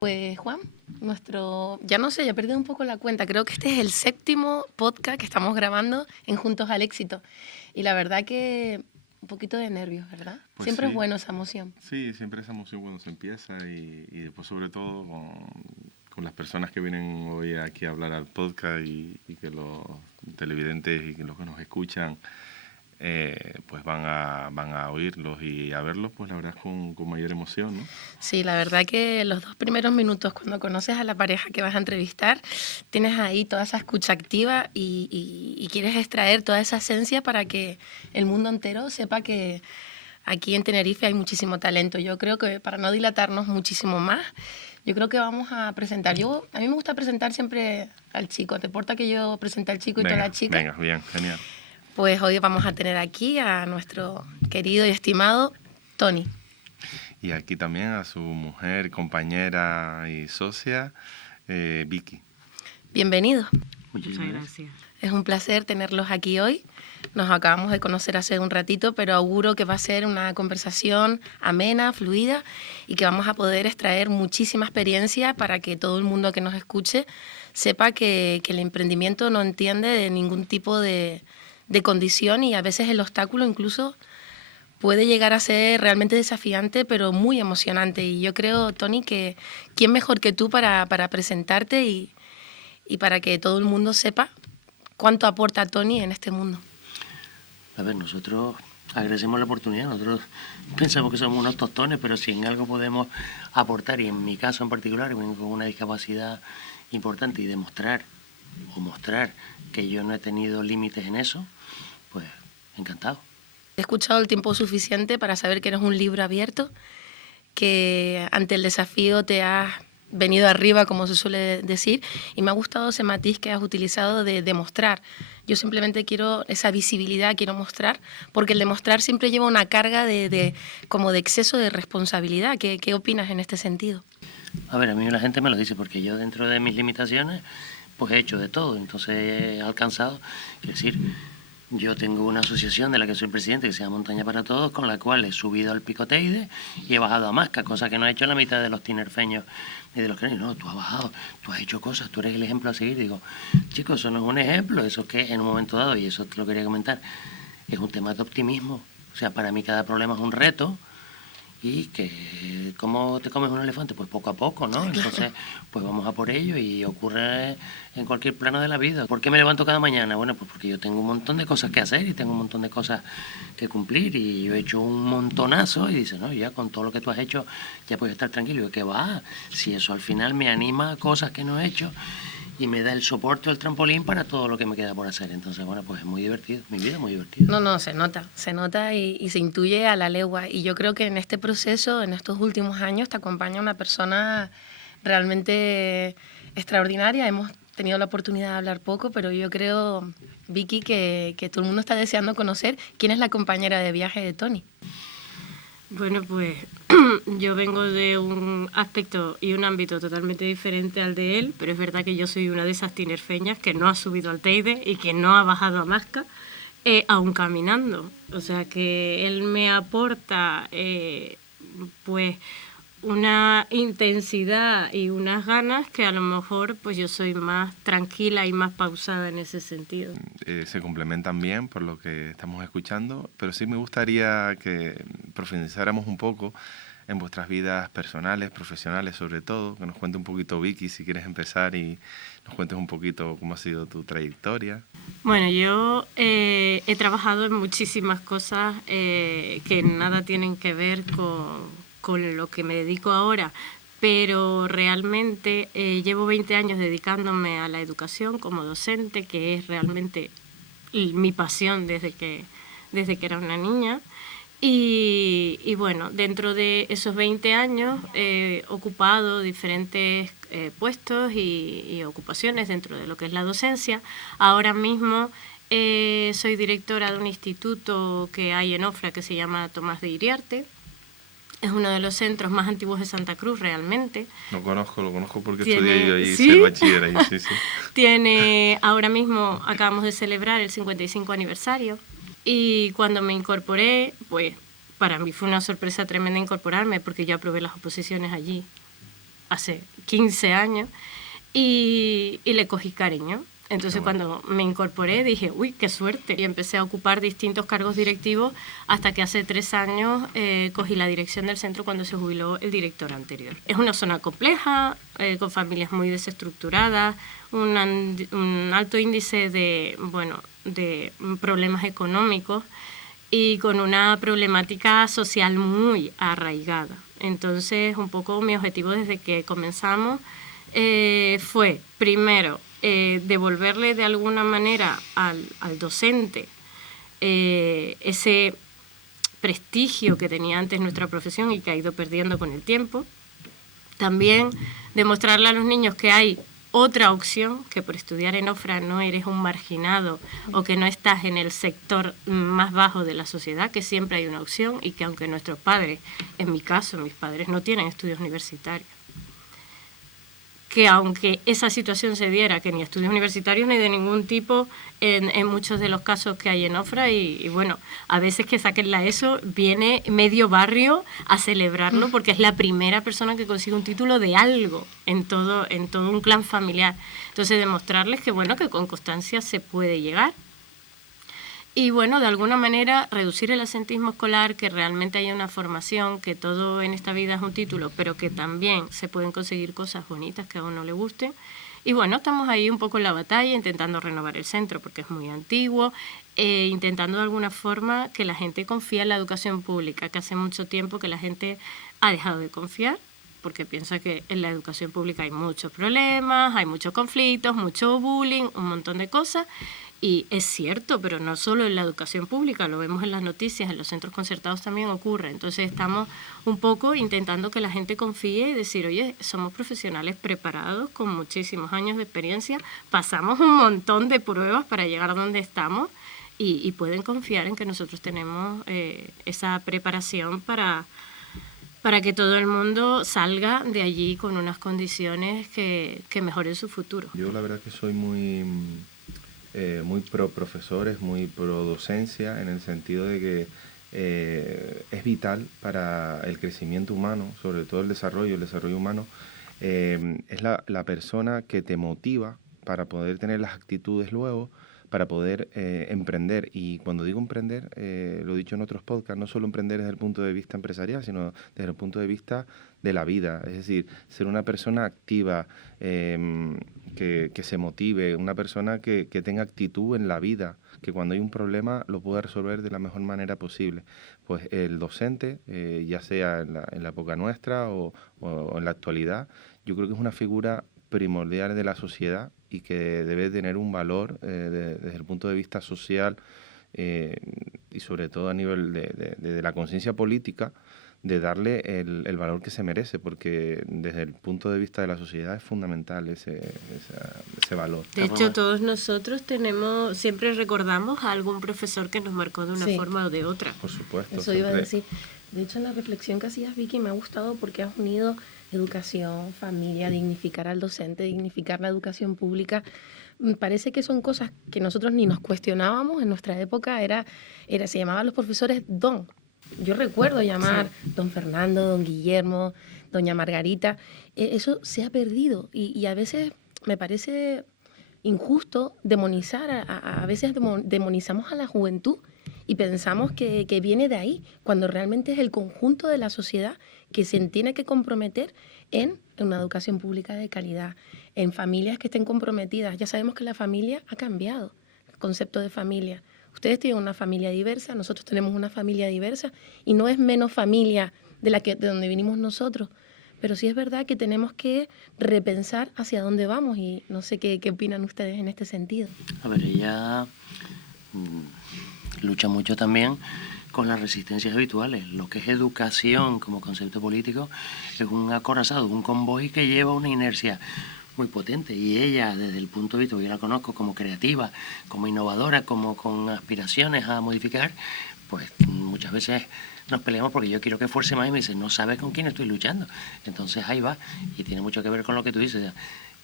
Pues Juan, ya no sé, ya perdí un poco la cuenta, creo que este es el 7º podcast que estamos grabando en Juntos al Éxito. Y la verdad que un poquito de nervios, ¿verdad? Pues siempre sí, es bueno esa emoción. Sí, siempre esa emoción cuando se empieza y después sobre todo con las personas que vienen hoy aquí a hablar al podcast y que los televidentes y que los que nos escuchan pues van a oírlos y a verlos, pues la verdad es con mayor emoción, ¿no? Sí, la verdad que los 2 primeros minutos cuando conoces a la pareja que vas a entrevistar, tienes ahí toda esa escucha activa y quieres extraer toda esa esencia para que el mundo entero sepa que aquí en Tenerife hay muchísimo talento. Yo creo que para no dilatarnos muchísimo más, yo creo que vamos a presentar. A mí me gusta presentar siempre al chico. ¿Te importa que yo presente al chico y tú a la chica? Venga, bien, genial. Pues hoy vamos a tener aquí a nuestro querido y estimado Tony. Y aquí también a su mujer, compañera y socia, Vicky. Bienvenido. Muchas gracias. Es un placer tenerlos aquí hoy. Nos acabamos de conocer hace un ratito, pero auguro que va a ser una conversación amena, fluida y que vamos a poder extraer muchísima experiencia para que todo el mundo que nos escuche sepa que el emprendimiento no entiende de ningún tipo de condición y a veces el obstáculo incluso puede llegar a ser realmente desafiante, pero muy emocionante. Y yo creo, Tony, que quién mejor que tú para presentarte y para que todo el mundo sepa cuánto aporta Tony en este mundo. A ver, nosotros agradecemos la oportunidad, nosotros pensamos que somos unos tostones, pero si en algo podemos aportar, y en mi caso en particular, con una discapacidad importante, y demostrar o mostrar que yo no he tenido límites en eso, pues encantado. He escuchado el tiempo suficiente para saber que eres un libro abierto, que ante el desafío te has venido arriba, como se suele decir, y me ha gustado ese matiz que has utilizado de demostrar. Yo simplemente quiero esa visibilidad, quiero mostrar, porque el demostrar siempre lleva una carga como de exceso de responsabilidad. ¿Qué opinas en este sentido? A ver, a mí la gente me lo dice, porque yo dentro de mis limitaciones, pues he hecho de todo, entonces he alcanzado, es decir, yo tengo una asociación de la que soy presidente que se llama Montaña para Todos, con la cual he subido al Pico Teide y he bajado a Masca, cosa que no ha hecho la mitad de los tinerfeños ni de los canarios. No, tú has bajado, tú has hecho cosas, tú eres el ejemplo a seguir. Digo, chicos, eso no es un ejemplo, eso que en un momento dado, y eso te lo quería comentar, es un tema de optimismo. O sea, para mí cada problema es un reto. Y que, ¿cómo te comes un elefante? Pues poco a poco, ¿no? Entonces, pues vamos a por ello y ocurre en cualquier plano de la vida. ¿Por qué me levanto cada mañana? Bueno, pues porque yo tengo un montón de cosas que hacer y tengo un montón de cosas que cumplir y yo he hecho un montonazo y dice, no, ya con todo lo que tú has hecho ya puedes estar tranquilo. Y yo, ¿qué va? Si eso al final me anima a cosas que no he hecho y me da el soporte o el trampolín para todo lo que me queda por hacer. Entonces, bueno, pues es muy divertido, mi vida es muy divertida. No, se nota y se intuye a la legua. Y yo creo que en este proceso, en estos últimos años, te acompaña una persona realmente extraordinaria. Hemos tenido la oportunidad de hablar poco, pero yo creo, Vicky, que todo el mundo está deseando conocer quién es la compañera de viaje de Tony. Bueno, pues yo vengo de un aspecto y un ámbito totalmente diferente al de él, pero es verdad que yo soy una de esas tinerfeñas que no ha subido al Teide y que no ha bajado a Masca, aún caminando. O sea que él me aporta pues una intensidad y unas ganas que a lo mejor pues yo soy más tranquila y más pausada en ese sentido. Se complementan bien por lo que estamos escuchando, pero sí me gustaría que profundizáramos un poco en vuestras vidas personales, profesionales sobre todo, que nos cuente un poquito Vicky, si quieres empezar y nos cuentes un poquito cómo ha sido tu trayectoria. Bueno, yo he trabajado en muchísimas cosas que nada tienen que ver con lo que me dedico ahora, pero realmente llevo 20 años dedicándome a la educación como docente, que es realmente mi pasión desde que era una niña. Y bueno, dentro de esos 20 años he ocupado diferentes puestos y ocupaciones dentro de lo que es la docencia. Ahora mismo soy directora de un instituto que hay en Ofra que se llama Tomás de Iriarte. Es uno de los centros más antiguos de Santa Cruz, realmente. Lo conozco porque estudié yo ahí, ¿sí? Hice el bachiller ahí, sí. Ahora mismo acabamos de celebrar el 55 aniversario y cuando me incorporé, pues para mí fue una sorpresa tremenda incorporarme porque yo aprobé las oposiciones allí hace 15 años y le cogí cariño. Entonces, cuando me incorporé, dije, uy, qué suerte. Y empecé a ocupar distintos cargos directivos hasta que hace 3 años cogí la dirección del centro cuando se jubiló el director anterior. Es una zona compleja, con familias muy desestructuradas, un alto índice de problemas económicos y con una problemática social muy arraigada. Entonces, un poco mi objetivo desde que comenzamos fue, primero, devolverle de alguna manera al docente ese prestigio que tenía antes nuestra profesión y que ha ido perdiendo con el tiempo. También demostrarle a los niños que hay otra opción, que por estudiar en Ofra no eres un marginado o que no estás en el sector más bajo de la sociedad, que siempre hay una opción y que aunque nuestros padres, en mi caso, mis padres no tienen estudios universitarios, que aunque esa situación se diera, que ni estudios universitarios ni de ningún tipo en muchos de los casos que hay en Ofra y bueno, a veces que saquen la ESO viene medio barrio a celebrarlo porque es la primera persona que consigue un título de algo en todo un clan familiar. Entonces demostrarles que bueno, que con constancia se puede llegar. Y bueno, de alguna manera reducir el absentismo escolar, que realmente haya una formación, que todo en esta vida es un título, pero que también se pueden conseguir cosas bonitas que a uno le gusten. Y bueno, estamos ahí un poco en la batalla, intentando renovar el centro porque es muy antiguo, intentando de alguna forma que la gente confíe en la educación pública, que hace mucho tiempo que la gente ha dejado de confiar, porque piensa que en la educación pública hay muchos problemas, hay muchos conflictos, mucho bullying, un montón de cosas. Y es cierto, pero no solo en la educación pública, lo vemos en las noticias, en los centros concertados también ocurre. Entonces estamos un poco intentando que la gente confíe y decir, oye, somos profesionales preparados con muchísimos años de experiencia, pasamos un montón de pruebas para llegar a donde estamos y pueden confiar en que nosotros tenemos esa preparación para que todo el mundo salga de allí con unas condiciones que mejoren su futuro. Yo la verdad que soy muy pro profesores, muy pro docencia, en el sentido de que es vital para el crecimiento humano, sobre todo el desarrollo humano, es la persona que te motiva para poder tener las actitudes luego, para poder emprender. Y cuando digo emprender, lo he dicho en otros podcasts, no solo emprender desde el punto de vista empresarial, sino desde el punto de vista de la vida. Es decir, ser una persona activa, que se motive, una persona que tenga actitud en la vida, que cuando hay un problema lo pueda resolver de la mejor manera posible. Pues el docente, ya sea en la época nuestra o en la actualidad, yo creo que es una figura primordial de la sociedad y que debe tener un valor desde el punto de vista social y sobre todo a nivel de la conciencia política, de darle el valor que se merece, porque desde el punto de vista de la sociedad es fundamental ese valor. De hecho, todos nosotros siempre recordamos a algún profesor que nos marcó de una forma o de otra. Por supuesto. Eso iba a decir. De hecho, en la reflexión que hacías, Vicky, me ha gustado porque has unido educación, familia, dignificar al docente, dignificar la educación pública. Parece que son cosas que nosotros ni nos cuestionábamos. En nuestra época se llamaban los profesores don. Yo recuerdo llamar don Fernando, don Guillermo, doña Margarita. Eso se ha perdido y a veces me parece injusto demonizar. A veces demonizamos a la juventud y pensamos que viene de ahí, cuando realmente es el conjunto de la sociedad que se tiene que comprometer en una educación pública de calidad, en familias que estén comprometidas. Ya sabemos que la familia ha cambiado, el concepto de familia. Ustedes tienen una familia diversa, nosotros tenemos una familia diversa y no es menos familia de donde vinimos nosotros, pero sí es verdad que tenemos que repensar hacia dónde vamos y no sé qué opinan ustedes en este sentido. A ver, ella lucha mucho también con las resistencias habituales. Lo que es educación como concepto político es un acorazado, un convoy que lleva una inercia muy potente, y ella, desde el punto de vista, yo la conozco como creativa, como innovadora, como con aspiraciones a modificar, pues muchas veces nos peleamos porque yo quiero que fuerce más y me dice, no sabes con quién estoy luchando. Entonces ahí va, y tiene mucho que ver con lo que tú dices.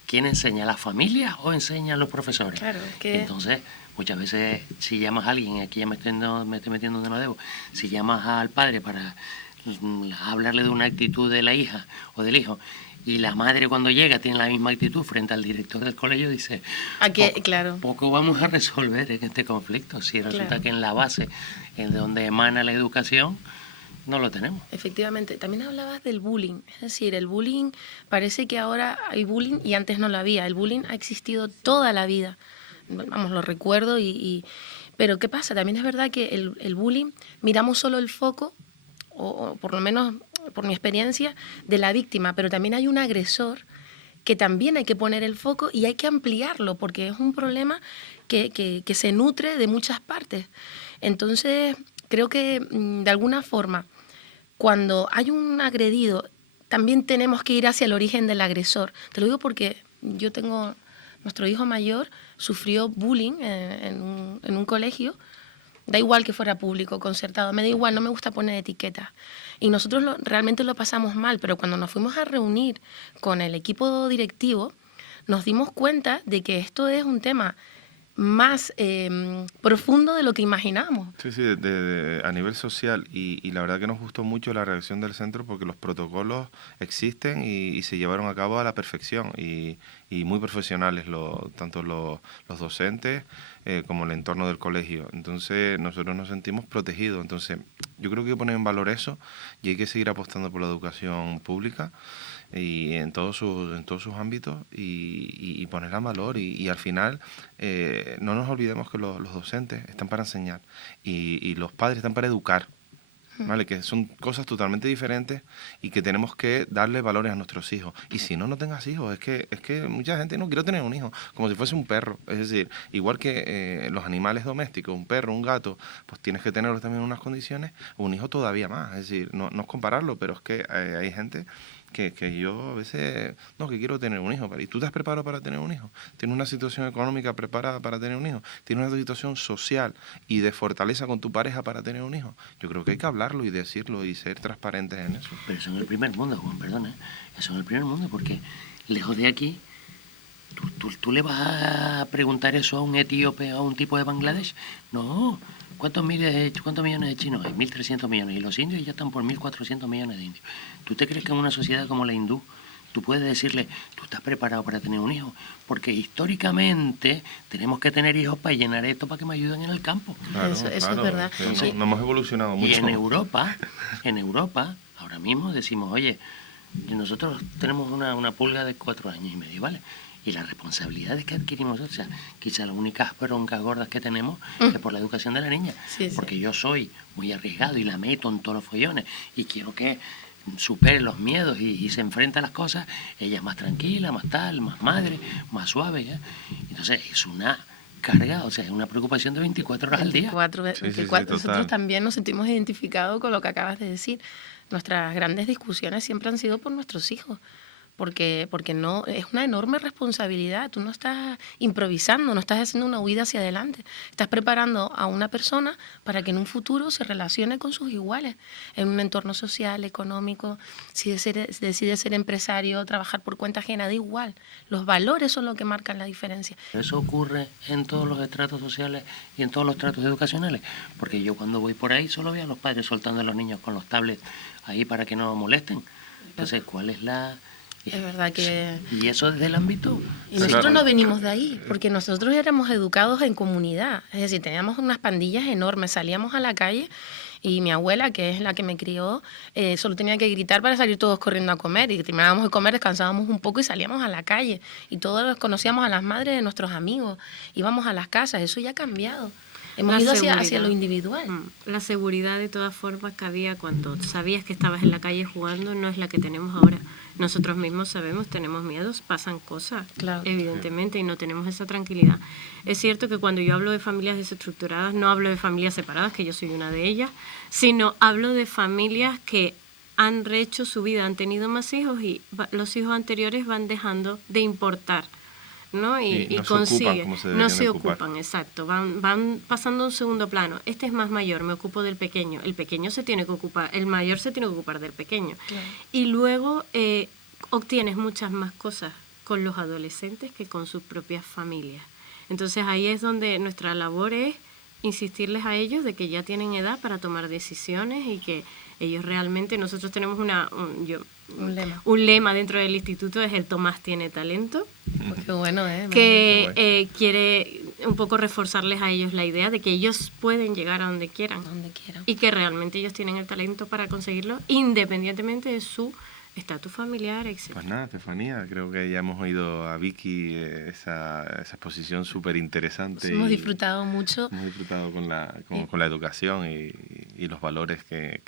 ¿Quién enseña, la familia o enseñan los profesores? Claro, que... Entonces, muchas veces, si llamas a alguien, aquí ya me estoy metiendo donde no debo, si llamas al padre para hablarle de una actitud de la hija o del hijo, y la madre cuando llega tiene la misma actitud frente al director del colegio, dice, claro. poco vamos a resolver en este conflicto, si resulta que en la base, en donde emana la educación, no lo tenemos. Efectivamente. También hablabas del bullying. Es decir, el bullying, parece que ahora hay bullying y antes no lo había. El bullying ha existido toda la vida. Vamos, lo recuerdo pero ¿qué pasa? También es verdad que el bullying, miramos solo el foco, o por lo menos por mi experiencia, de la víctima, pero también hay un agresor que también hay que poner el foco y hay que ampliarlo, porque es un problema que se nutre de muchas partes. Entonces, creo que de alguna forma, cuando hay un agredido, también tenemos que ir hacia el origen del agresor. Te lo digo porque nuestro hijo mayor sufrió bullying en un colegio, da igual que fuera público, concertado, me da igual, no me gusta poner etiquetas. Y nosotros realmente lo pasamos mal, pero cuando nos fuimos a reunir con el equipo directivo, nos dimos cuenta de que esto es un tema más profundo de lo que imaginamos. Sí, a nivel social, y la verdad que nos gustó mucho la reacción del centro porque los protocolos existen y se llevaron a cabo a la perfección y muy profesionales, tanto los docentes como el entorno del colegio. Entonces nosotros nos sentimos protegidos. Entonces yo creo que hay que poner en valor eso y hay que seguir apostando por la educación pública y en todos sus ámbitos y ponerla en valor y al final no nos olvidemos que los docentes están para enseñar y los padres están para educar, ¿vale? Que son cosas totalmente diferentes y que tenemos que darle valores a nuestros hijos. Y si no tengas hijos, es que mucha gente no quiere tener un hijo, como si fuese un perro. Es decir, igual que los animales domésticos, un perro, un gato, pues tienes que tenerlos también en unas condiciones, un hijo todavía más. Es decir, no es compararlo, pero es que hay gente que yo a veces, no, que quiero tener un hijo. ¿Y tú te has preparado para tener un hijo? ¿Tienes una situación económica preparada para tener un hijo? ¿Tienes una situación social y de fortaleza con tu pareja para tener un hijo? Yo creo que hay que hablarlo y decirlo y ser transparentes en eso. Pero eso en el primer mundo, Juan, perdona, eso en el primer mundo, porque lejos de aquí, ¿tú le vas a preguntar eso a un etíope o a un tipo de Bangladesh? No. ¿Cuántos millones de chinos hay? 1.300 millones. Y los indios ya están por 1.400 millones de indios. ¿Tú te crees que en una sociedad como la hindú tú puedes decirle, tú estás preparado para tener un hijo? Porque históricamente tenemos que tener hijos para llenar esto, para que me ayuden en el campo. Claro, eso es verdad. No hemos evolucionado mucho. Y en Europa, ahora mismo decimos, oye, nosotros tenemos una pulga de 4 años y medio, ¿vale? Y las responsabilidades que adquirimos, o sea, quizá las únicas broncas gordas que tenemos es por la educación de la niña. Sí. Porque yo soy muy arriesgado y la meto en todos los follones y quiero que supere los miedos y se enfrenta a las cosas. Ella es más tranquila, más tal, más madre, más suave, ¿ya? Entonces es una carga, o sea, es una preocupación de 24 horas al día. 24. Nosotros también nos sentimos identificados con lo que acabas de decir. Nuestras grandes discusiones siempre han sido por nuestros hijos. Porque no es una enorme responsabilidad. Tú no estás improvisando, no estás haciendo una huida hacia adelante. Estás preparando a una persona para que en un futuro se relacione con sus iguales, en un entorno social, económico. Si decide ser empresario, trabajar por cuenta ajena, da igual. Los valores son lo que marcan la diferencia. Eso ocurre en todos los estratos sociales y en todos los estratos educacionales. Porque yo cuando voy por ahí solo veo a los padres soltando a los niños con los tablets ahí para que no molesten. Entonces, ¿cuál es la...? Es verdad que... Y eso desde el ámbito... Y nosotros no venimos de ahí, porque nosotros éramos educados en comunidad. Es decir, teníamos unas pandillas enormes, salíamos a la calle y mi abuela, que es la que me crió, solo tenía que gritar para salir todos corriendo a comer. Y terminábamos de comer, descansábamos un poco y salíamos a la calle. Y todos conocíamos a las madres de nuestros amigos, íbamos a las casas. Eso ya ha cambiado. Hemos ido hacia lo individual. La seguridad, de todas formas, que había cuando sabías que estabas en la calle jugando no es la que tenemos ahora. Nosotros mismos sabemos, tenemos miedos, pasan cosas, claro, evidentemente, y no tenemos esa tranquilidad. Es cierto que cuando yo hablo de familias desestructuradas, no hablo de familias separadas, que yo soy una de ellas, sino hablo de familias que han rehecho su vida, han tenido más hijos y los hijos anteriores van dejando de importar, ¿no? Y consiguen, no se ocupan, exacto, van pasando a un segundo plano. Este es más mayor, me ocupo del pequeño, el pequeño se tiene que ocupar, el mayor se tiene que ocupar del pequeño. Claro. Y luego obtienes muchas más cosas con los adolescentes que con sus propias familias. Entonces ahí es donde nuestra labor es insistirles a ellos de que ya tienen edad para tomar decisiones y que ellos realmente, nosotros tenemos un lema dentro del instituto, es el Tomás tiene talento. Pues qué bueno, ¿eh? Que quiere un poco reforzarles a ellos la idea de que ellos pueden llegar a donde quieran. Y que realmente ellos tienen el talento para conseguirlo, independientemente de su estatus familiar, etc. Pues nada, Estefanía, creo que ya hemos oído a Vicky esa exposición súper interesante. Hemos disfrutado mucho. Hemos disfrutado con la educación y los valores que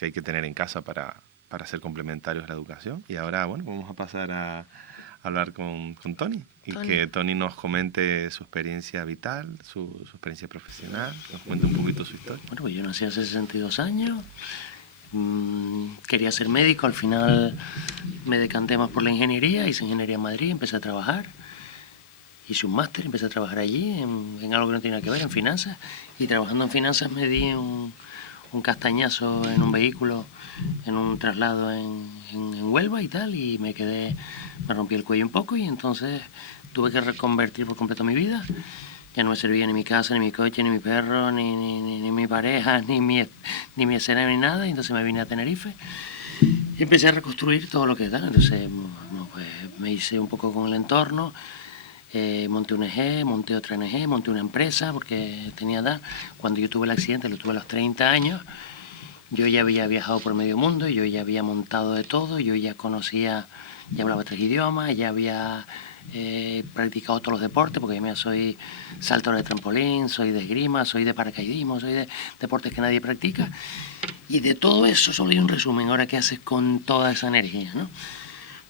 hay que tener en casa para ser complementarios a la educación. Y ahora, bueno, vamos a pasar a hablar con Tony y que Tony nos comente su experiencia vital, su experiencia profesional, nos cuente un poquito su historia. Bueno, pues yo nací hace 62 años. Quería ser médico, al final me decanté más por la ingeniería, hice ingeniería en Madrid, empecé a trabajar, hice un máster, empecé a trabajar allí en algo que no tenía que ver, en finanzas, y trabajando en finanzas me di un castañazo en un vehículo, en un traslado en Huelva y tal, y me rompí el cuello un poco y entonces tuve que reconvertir por completo mi vida. Ya no me servía ni mi casa, ni mi coche, ni mi perro, ni mi pareja, ni mi escena, ni nada. Y entonces me vine a Tenerife y empecé a reconstruir todo lo que tal. Entonces pues me hice un poco con el entorno, monté un EG, monté otra NG, monté una empresa porque tenía edad. Cuando yo tuve el accidente, lo tuve a los 30 años, yo ya había viajado por medio mundo, yo ya había montado de todo, yo ya conocía, ya hablaba 3 idiomas, ya había practicado todos los deportes, porque yo soy saltador de trampolín, soy de esgrima, soy de paracaidismo, soy de deportes que nadie practica. Y de todo eso solo hay un resumen. Ahora, ¿qué haces con toda esa energía, no?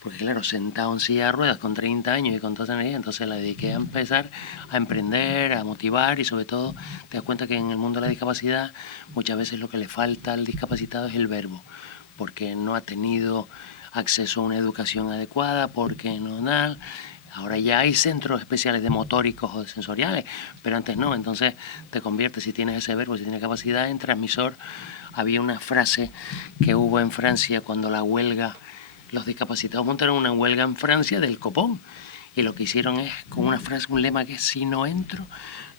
Porque claro, sentado en silla de ruedas con 30 años y con toda esa energía, entonces la dediqué a empezar a emprender, a motivar y sobre todo te das cuenta que en el mundo de la discapacidad muchas veces lo que le falta al discapacitado es el verbo, porque no ha tenido acceso a una educación adecuada, porque no da. Ahora ya hay centros especiales de motóricos o de sensoriales, pero antes no. Entonces te conviertes, si tienes ese verbo, si tienes capacidad, en transmisor. Había una frase que hubo en Francia cuando la huelga, los discapacitados montaron una huelga en Francia del copón. Y lo que hicieron es, con una frase, un lema que es: si no entro,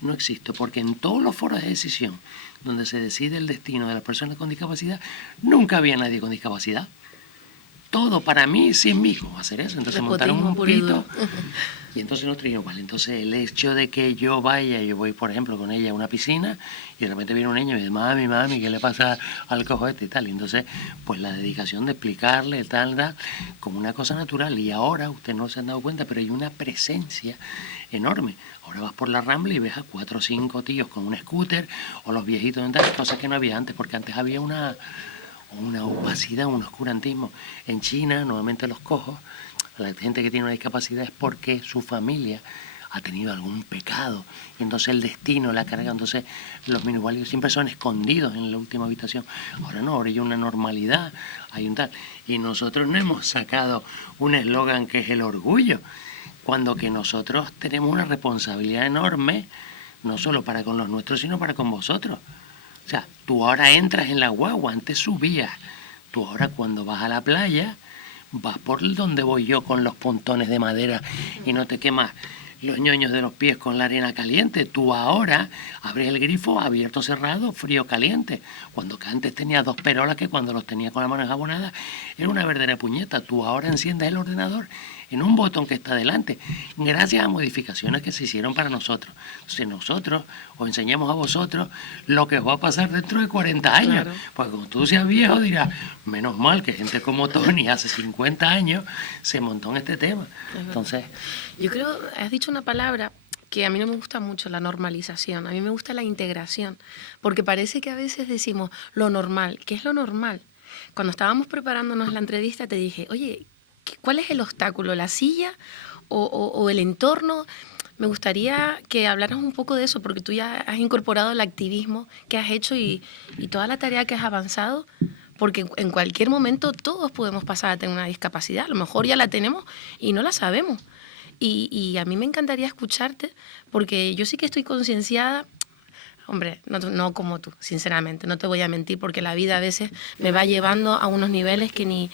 no existo. Porque en todos los foros de decisión donde se decide el destino de las personas con discapacidad, nunca había nadie con discapacidad. Todo para mí, sin mí, ¿cómo hacer eso? Entonces montaron un pito y entonces nosotros dijimos, vale, entonces el hecho de que yo voy por ejemplo con ella a una piscina y de repente viene un niño y me dice, mami, ¿qué le pasa al cojo este y tal? Y entonces, pues la dedicación de explicarle tal, como una cosa natural. Y ahora, ustedes no se han dado cuenta, pero hay una presencia enorme. Ahora vas por la Rambla y ves a 4 o 5 tíos con un scooter o los viejitos en tal, cosas que no había antes, porque antes había una opacidad, un oscurantismo. En China, normalmente los cojos, la gente que tiene una discapacidad es porque su familia ha tenido algún pecado y entonces el destino la carga. Entonces los minusválidos siempre son escondidos en la última habitación. Ahora no, ahora hay una normalidad, hay un tal. Y nosotros no hemos sacado un eslogan que es el orgullo, cuando que nosotros tenemos una responsabilidad enorme, no solo para con los nuestros, sino para con vosotros. O sea, tú ahora entras en la guagua, antes subías. Tú ahora cuando vas a la playa, vas por donde voy yo con los pontones de madera y no te quemas los ñoños de los pies con la arena caliente. Tú ahora abres el grifo abierto, cerrado, frío, caliente. Cuando antes tenía 2 perolas que cuando los tenía con la mano enjabonada era una verdadera puñeta. Tú ahora enciendes el ordenador en un botón que está delante, gracias a modificaciones que se hicieron para nosotros. Entonces nosotros os enseñamos a vosotros lo que os va a pasar dentro de 40 años. Claro. Porque cuando tú seas viejo dirás, menos mal que gente como Tony hace 50 años se montó en este tema. Entonces, yo creo, has dicho una palabra que a mí no me gusta mucho, la normalización. A mí me gusta la integración, porque parece que a veces decimos lo normal. ¿Qué es lo normal? Cuando estábamos preparándonos la entrevista te dije, oye, ¿cuál es el obstáculo? ¿La silla o el entorno? Me gustaría que hablaras un poco de eso, porque tú ya has incorporado el activismo que has hecho y toda la tarea que has avanzado, porque en cualquier momento todos podemos pasar a tener una discapacidad. A lo mejor ya la tenemos y no la sabemos. Y a mí me encantaría escucharte, porque yo sí que estoy concienciada. Hombre, no como tú, sinceramente, no te voy a mentir, porque la vida a veces me va llevando a unos niveles que ni...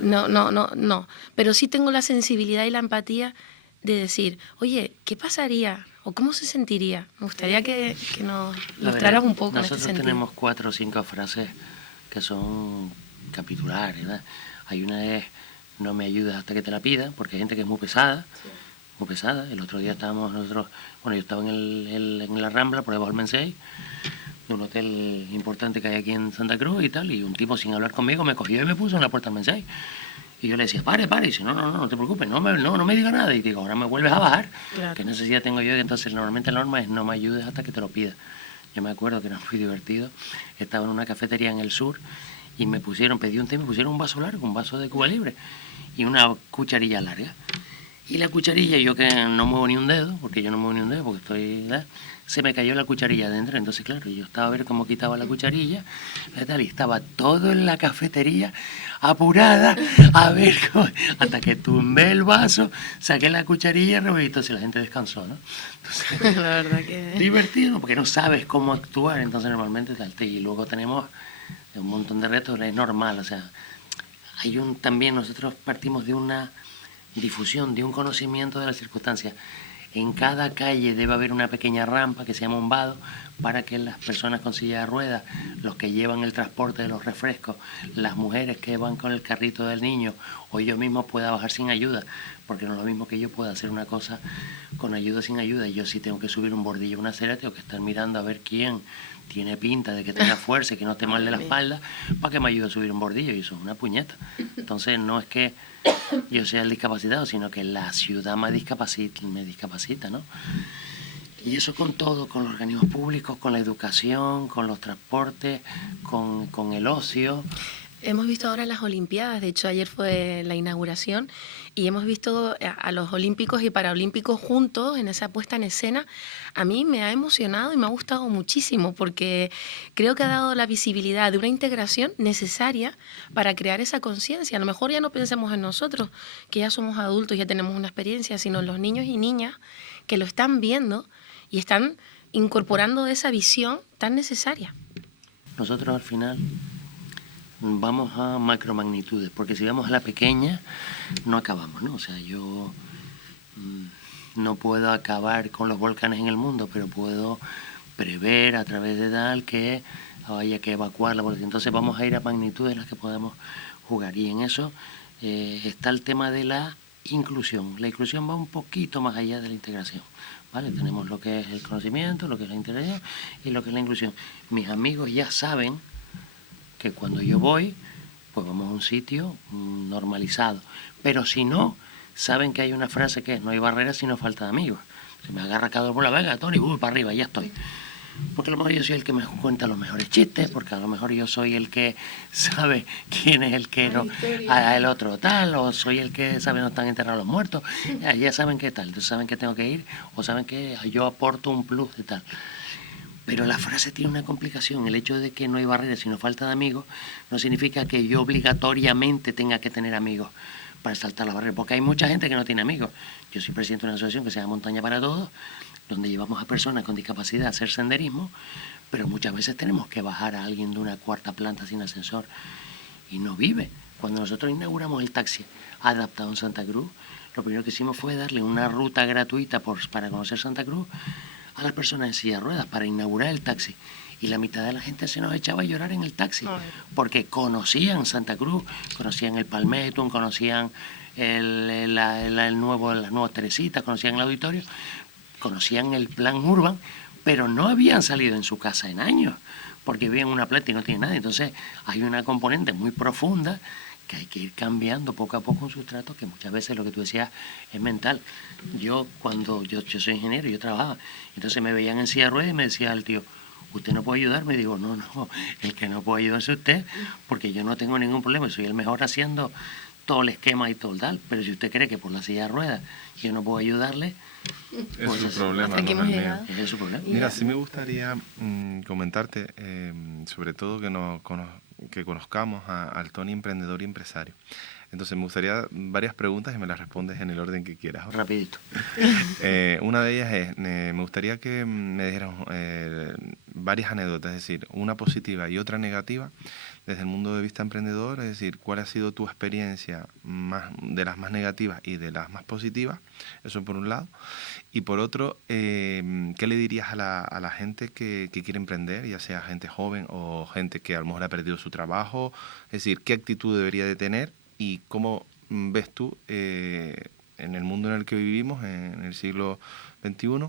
No. Pero sí tengo la sensibilidad y la empatía de decir, oye, ¿qué pasaría? ¿O cómo se sentiría? Me gustaría que nos La ilustraras verdad, un poco en este nosotros sentido. tenemos 4 o 5 frases que son capitulares, ¿verdad? Hay una es, no me ayudes hasta que te la pida, porque hay gente que es muy pesada, muy pesada. El otro día estábamos nosotros, bueno, yo estaba en la Rambla, por debajo del Mensei, de un hotel importante que hay aquí en Santa Cruz y tal, y un tipo sin hablar conmigo me cogió y me puso en la puerta del Mensei. Y yo le decía, pare, y dice, no te preocupes, no me diga nada. Y digo, ahora me vuelves a bajar. Claro. ¿Qué necesidad tengo yo? Y entonces normalmente la norma es no me ayudes hasta que te lo pida. Yo me acuerdo que era muy divertido. Estaba en una cafetería en el sur y pedí un té y me pusieron un vaso largo, un vaso de Cuba Libre y una cucharilla larga. Y la cucharilla, yo que no muevo ni un dedo, porque estoy, ¿verdad? Se me cayó la cucharilla adentro. Entonces, claro, yo estaba a ver cómo quitaba la cucharilla, ¿verdad? Y estaba todo en la cafetería apurada a ver hasta que tumbé el vaso, saqué la cucharilla y entonces la gente descansó, ¿no? Entonces, La verdad que... divertido, porque no sabes cómo actuar, entonces normalmente tal. Y luego tenemos un montón de retos, es normal, o sea, también nosotros partimos de una difusión, de un conocimiento de las circunstancias. En cada calle debe haber una pequeña rampa que se llama un vado para que las personas con silla de ruedas, los que llevan el transporte de los refrescos, las mujeres que van con el carrito del niño o yo mismo pueda bajar sin ayuda, porque no es lo mismo que yo pueda hacer una cosa con ayuda sin ayuda. Y yo si tengo que subir un bordillo o una acera, tengo que estar mirando a ver quién tiene pinta de que tenga fuerza y que no esté mal de la espalda para que me ayude a subir un bordillo, y eso es una puñeta. Entonces no es que yo sea el discapacitado, sino que la ciudad me discapacita, ¿no? Y eso con todo, con los organismos públicos, con la educación, con los transportes, con el ocio. Hemos visto ahora las Olimpiadas, de hecho ayer fue la inauguración y hemos visto a los olímpicos y paraolímpicos juntos en esa puesta en escena. A mí me ha emocionado y me ha gustado muchísimo porque creo que ha dado la visibilidad de una integración necesaria para crear esa conciencia. A lo mejor ya no pensemos en nosotros, que ya somos adultos, ya tenemos una experiencia, sino en los niños y niñas que lo están viendo y están incorporando esa visión tan necesaria. Nosotros al final vamos a macromagnitudes, porque si vamos a la pequeña no acabamos, ¿no? O sea, yo no puedo acabar con los volcanes en el mundo, pero puedo prever a través de tal que haya que evacuar la población. Entonces vamos a ir a magnitudes en las que podemos jugar, y en eso está el tema de la inclusión. La inclusión va un poquito más allá de la integración, ¿vale? Tenemos lo que es el conocimiento, lo que es la integración y lo que es la inclusión. Mis amigos ya saben que cuando yo voy, pues vamos a un sitio normalizado. Pero si no, saben que hay una frase que es, no hay barreras sino falta de amigos. Se me agarra cada uno por la vega, Tony, para arriba, ya estoy. Porque a lo mejor yo soy el que me cuenta los mejores chistes, porque a lo mejor yo soy el que sabe quién es el que no, el otro tal, o soy el que sabe dónde están enterrados los muertos. Ya saben qué tal, entonces saben que tengo que ir, o saben que yo aporto un plus de tal. Pero la frase tiene una complicación. El hecho de que no hay barreras sino falta de amigos no significa que yo obligatoriamente tenga que tener amigos para saltar las barreras, porque hay mucha gente que no tiene amigos. Yo soy presidente de una asociación que se llama Montaña para Todos, donde llevamos a personas con discapacidad a hacer senderismo, pero muchas veces tenemos que bajar a alguien de una cuarta planta sin ascensor y no vive. Cuando nosotros inauguramos el taxi adaptado en Santa Cruz, lo primero que hicimos fue darle una ruta gratuita para conocer Santa Cruz a las personas en silla de ruedas para inaugurar el taxi. Y la mitad de la gente se nos echaba a llorar en el taxi, porque conocían Santa Cruz, conocían el Palmetto, conocían las nuevas Teresitas, conocían el auditorio, conocían el plan Urban, pero no habían salido en su casa en años, porque vivían en una planta y no tienen nada. Entonces hay una componente muy profunda que hay que ir cambiando poco a poco un sustrato, que muchas veces lo que tú decías es mental. Yo soy ingeniero, yo trabajaba, entonces me veían en silla de ruedas y me decía el tío, ¿usted no puede ayudarme? Y digo, no, el que no puede ayudarse es usted, porque yo no tengo ningún problema, soy el mejor haciendo todo el esquema y todo el tal, pero si usted cree que por la silla de ruedas yo no puedo ayudarle, pues es su problema, aquí no hemos es el mío. llegado. Ese es su problema. Mira, sí me gustaría comentarte, sobre todo que conozcamos al Tony emprendedor y empresario. Entonces me gustaría varias preguntas y me las respondes en el orden que quieras. ¿Okay? Rapidito. Una de ellas es, me gustaría que me dijeras varias anécdotas, es decir, una positiva y otra negativa, desde el mundo de vista emprendedor, es decir, cuál ha sido tu experiencia de las más negativas y de las más positivas, eso por un lado, y por otro, ¿qué le dirías a la gente que quiere emprender, ya sea gente joven o gente que a lo mejor ha perdido su trabajo? Es decir, ¿qué actitud debería de tener y cómo ves tú en el mundo en el que vivimos, en el siglo XXI,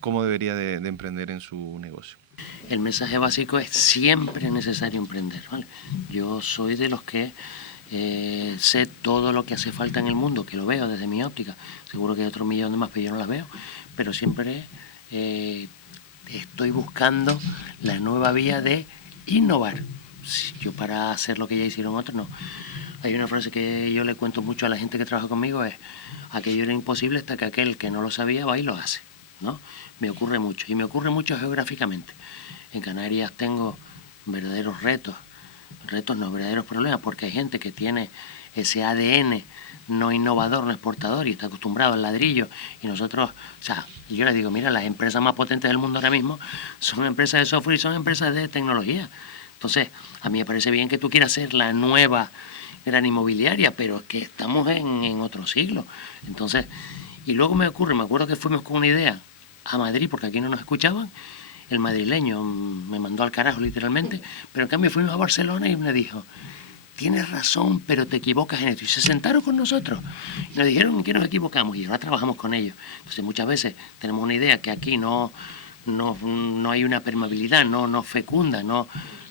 cómo debería de emprender en su negocio? El mensaje básico es siempre necesario emprender, ¿vale? Yo soy de los que sé todo lo que hace falta en el mundo, que lo veo desde mi óptica. Seguro que hay otro millón de más, pero yo no las veo. Pero siempre estoy buscando la nueva vía de innovar. Yo para hacer lo que ya hicieron otros, no. Hay una frase que yo le cuento mucho a la gente que trabaja conmigo, es: aquello era imposible hasta que aquel que no lo sabía va y lo hace, ¿no? Me ocurre mucho, y me ocurre mucho geográficamente. En Canarias tengo verdaderos verdaderos problemas, porque hay gente que tiene ese ADN no innovador, no exportador, y está acostumbrado al ladrillo, y nosotros, o sea, yo les digo, mira, las empresas más potentes del mundo ahora mismo son empresas de software y son empresas de tecnología. Entonces, a mí me parece bien que tú quieras ser la nueva gran inmobiliaria, pero es que estamos en otro siglo. Entonces, y luego me acuerdo que fuimos con una idea a Madrid, porque aquí no nos escuchaban. El madrileño me mandó al carajo literalmente, pero en cambio fuimos a Barcelona y me dijo: tienes razón, pero te equivocas en esto. Y se sentaron con nosotros y nos dijeron en qué nos equivocamos, y ahora trabajamos con ellos. Entonces muchas veces tenemos una idea que aquí no hay una permeabilidad, no fecunda, no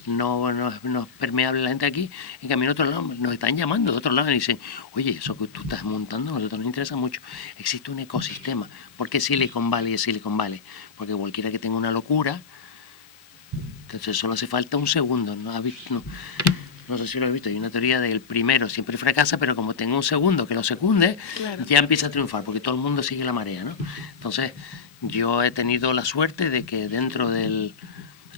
es permeable la gente aquí. En cambio, en otro lado nos están llamando de otro lado y dicen: oye, eso que tú estás montando a nosotros nos interesa mucho. Existe un ecosistema. ¿Por qué Silicon Valley es Silicon Valley? Porque cualquiera que tenga una locura, entonces solo hace falta un segundo. No sé si lo has visto, hay una teoría del primero siempre fracasa, pero como tenga un segundo que lo secunde, claro, ya empieza a triunfar, porque todo el mundo sigue la marea, ¿no? Entonces, yo he tenido la suerte de que dentro del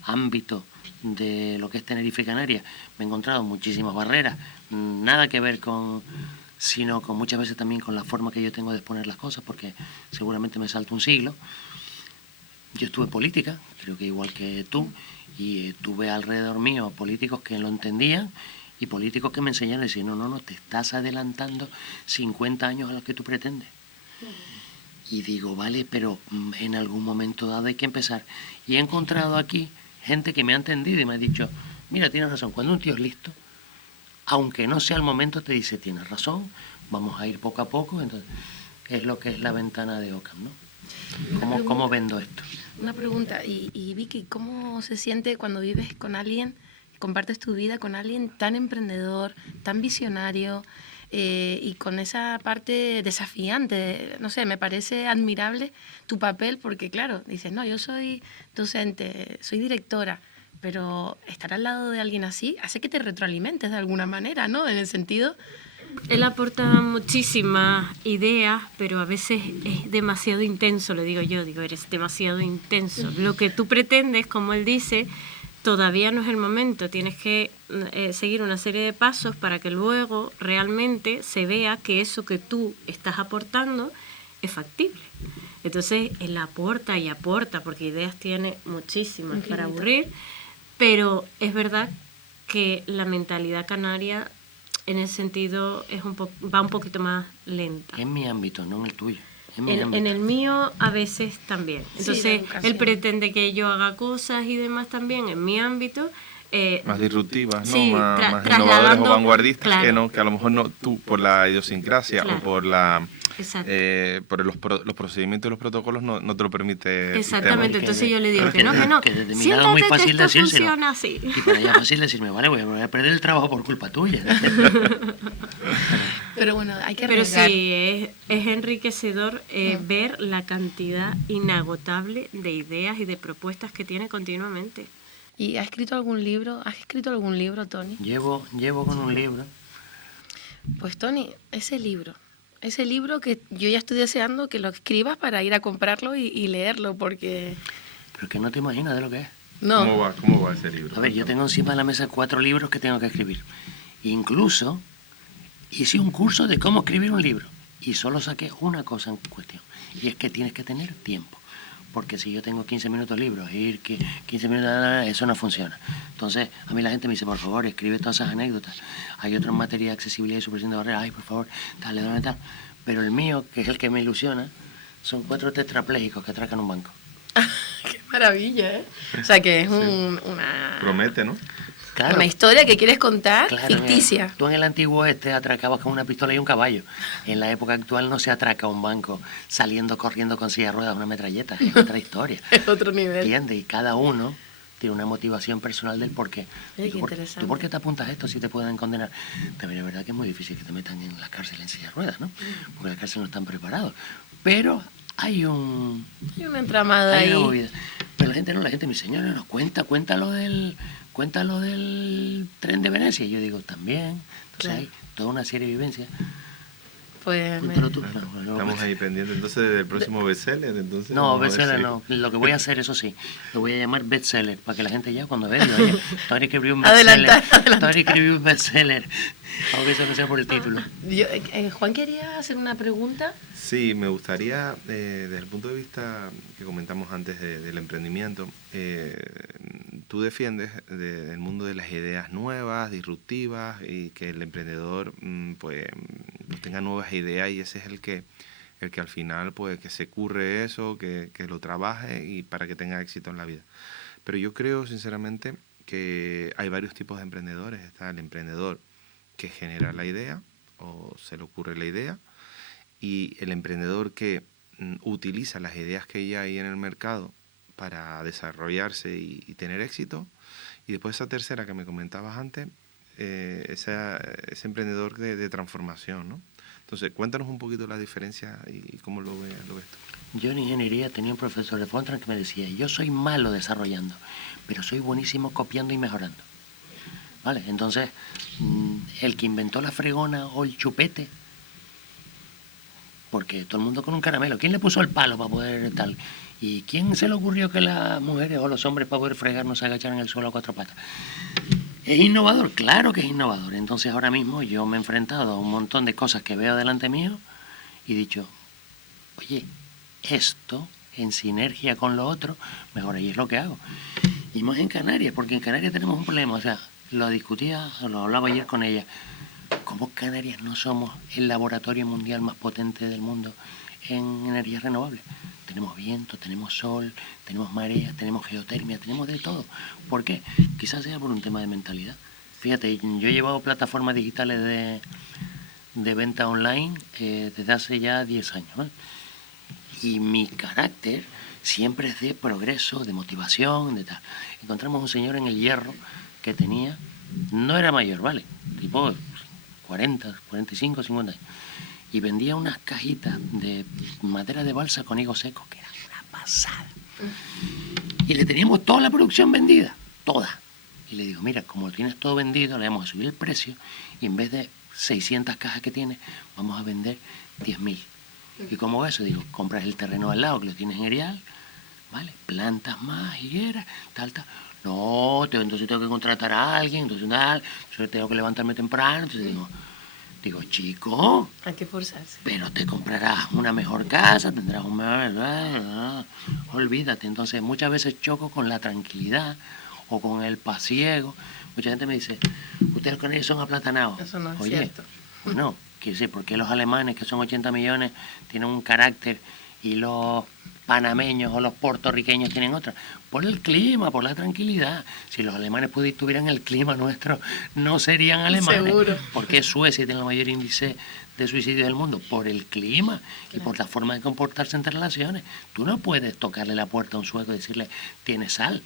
ámbito de lo que es Tenerife y Canarias me he encontrado muchísimas barreras, nada que ver sino con muchas veces también con la forma que yo tengo de exponer las cosas, porque seguramente me salto un siglo. Yo estuve en política, creo que igual que tú, y tuve alrededor mío políticos que lo entendían y políticos que me enseñaron a decir: no, te estás adelantando 50 años a los que tú pretendes. Y digo, vale, pero en algún momento dado hay que empezar. Y he encontrado aquí gente que me ha entendido y me ha dicho: mira, tienes razón, cuando un tío es listo, aunque no sea el momento, te dice: tienes razón, vamos a ir poco a poco. Entonces, es lo que es la ventana de Ockham, ¿no? ¿Cómo vendo esto? Una pregunta, y Vicky, ¿cómo se siente cuando vives con alguien, compartes tu vida con alguien tan emprendedor, tan visionario, y con esa parte desafiante? No sé, me parece admirable tu papel, porque claro, dices, no, yo soy docente, soy directora, pero estar al lado de alguien así hace que te retroalimentes de alguna manera, ¿no? En el sentido... Él aporta muchísimas ideas, pero a veces es demasiado intenso, le digo yo, eres demasiado intenso. Lo que tú pretendes, como él dice, todavía no es el momento, tienes que seguir una serie de pasos para que luego realmente se vea que eso que tú estás aportando es factible. Entonces él aporta y aporta, porque ideas tiene muchísimas para aburrir, pero es verdad que la mentalidad canaria en ese sentido va un poquito más lenta. En mi ámbito, no en el tuyo. En el mío a veces también. Entonces, sí, él pretende que yo haga cosas y demás también en mi ámbito. Más disruptivas, ¿no? Sí, más innovadoras o vanguardistas, claro, que a lo mejor no tú por la idiosincrasia, claro, o por los procedimientos y los protocolos no te lo permite. Exactamente, entonces yo le digo que no. Que desde mi lado es muy fácil decírselo. Funciona así. Y para ella es fácil decirme, vale, voy a perder el trabajo por culpa tuya. Pero bueno, hay que arriesgar. Pero sí, es enriquecedor ver la cantidad inagotable de ideas y de propuestas que tiene continuamente. ¿Y has escrito algún libro? Tony? Llevo con un libro. Pues Tony, ese libro que yo ya estoy deseando que lo escribas para ir a comprarlo y leerlo, porque... Pero que no te imaginas de lo que es. No. ¿Cómo va ese libro? A ver, yo tengo encima de la mesa 4 libros que tengo que escribir. Incluso hice un curso de cómo escribir un libro y solo saqué una cosa en cuestión, y es que tienes que tener tiempo. porque si yo tengo 15 minutos libres, ir 15 minutos, eso no funciona. Entonces, a mí la gente me dice, por favor, escribe todas esas anécdotas. Hay otro en materia de accesibilidad y superación de barreras, ay, por favor, tal. Pero el mío, que es el que me ilusiona, son 4 tetraplégicos que atracan un banco. ¡Qué maravilla! O sea, que es una... Promete, ¿no? Claro. Una historia que quieres contar, Claro, ficticia. Mira, tú en el antiguo oeste atracabas con una pistola y un caballo. En la época actual no se atraca un banco saliendo corriendo con silla de ruedas una metralleta. Es otra historia. Es otro nivel. ¿Entiendes? Y cada uno tiene una motivación personal del por qué. Qué interesante. ¿Tú por qué te apuntas a esto si te pueden condenar? También es verdad que es muy difícil que te metan en la cárcel en silla de ruedas, ¿no? Porque las cárceles no están preparados. Pero hay un... Hay un entramado hay una ahí. movida. Pero la gente no, la gente me dice, señor, no, cuenta lo del tren de Venecia. Y yo digo, también. Entonces Claro. hay toda una serie de vivencias. Pues Pero tú, Estamos ahí pendientes entonces del próximo bestseller. Entonces, no, vamos a ver bestseller si- no. Lo que voy a hacer, eso sí, lo voy a llamar bestseller, para que la gente ya cuando vea, diga, oye, Tony escribió un bestseller. Tony escribió un bestseller. Aunque eso no sea por el título. Juan quería hacer una pregunta. Sí, me gustaría, desde el punto de vista que comentamos antes del emprendimiento, tú defiendes el mundo de las ideas nuevas, disruptivas, y que el emprendedor pues tenga nuevas ideas, y ese es el que al final pues que se curre eso, que lo trabaje y para que tenga éxito en la vida. Pero yo creo sinceramente que hay varios tipos de emprendedores. Está el emprendedor que genera la idea o se le ocurre la idea, y el emprendedor que utiliza las ideas que ya hay en el mercado para desarrollarse y tener éxito. Y después esa tercera que me comentabas antes, ese emprendedor de transformación, ¿no? Entonces, cuéntanos un poquito la diferencia y cómo lo ves tú. Yo en ingeniería tenía un profesor de Fontran que me decía, yo soy malo desarrollando, pero soy buenísimo copiando y mejorando. ¿Vale? Entonces, el que inventó la fregona o el chupete, porque todo el mundo con un caramelo, ¿quién le puso el palo para poder tal? ¿Y quién se le ocurrió que las mujeres o los hombres para poder fregar no se agacharan en el suelo a 4 patas? ¿Es innovador? Claro que es innovador. Entonces ahora mismo yo me he enfrentado a un montón de cosas que veo delante mío y he dicho, oye, esto en sinergia con lo otro, mejor ahí es lo que hago. Y más en Canarias, porque en Canarias tenemos un problema, o sea, lo discutía, lo hablaba ayer con ella, ¿cómo Canarias no somos el laboratorio mundial más potente del mundo en energías renovables? Tenemos viento, tenemos sol, tenemos mareas, tenemos geotermia, tenemos de todo. ¿Por qué? Quizás sea por un tema de mentalidad. Fíjate, yo he llevado plataformas digitales de venta online desde hace ya 10 años, ¿no? Y mi carácter siempre es de progreso, de motivación, de tal. Encontramos un señor en El Hierro que tenía, no era mayor, ¿vale? Tipo 40, 45, 50 años. Y vendía unas cajitas de madera de balsa con higos secos, que era una pasada. Y le teníamos toda la producción vendida, toda. Y le digo, mira, como lo tienes todo vendido, le vamos a subir el precio, y en vez de 600 cajas que tiene, vamos a vender 10.000. ¿Y cómo va eso? Digo, compras el terreno al lado, que lo tienes en Erial, ¿vale? Plantas más, higueras, tal. No, entonces tengo que contratar a alguien, entonces tengo que levantarme temprano, entonces digo, chico, Hay que forzarse. pero te comprarás una mejor casa, tendrás un mejor... Olvídate. Entonces muchas veces choco con la tranquilidad o con el pasiego. Mucha gente me dice, ustedes con ellos son aplatanados. Eso no es Oye, cierto. pues no, quiere decir, ¿por qué los alemanes, que son 80 millones, tienen un carácter y los panameños o los puertorriqueños tienen otra? Por el clima, por la tranquilidad. Si los alemanes tuvieran el clima nuestro, no serían alemanes. Seguro. ¿Por qué Suecia tiene el mayor índice de suicidio del mundo? Por el clima y por la forma de comportarse entre relaciones. Tú no puedes tocarle la puerta a un sueco y decirle, tienes sal.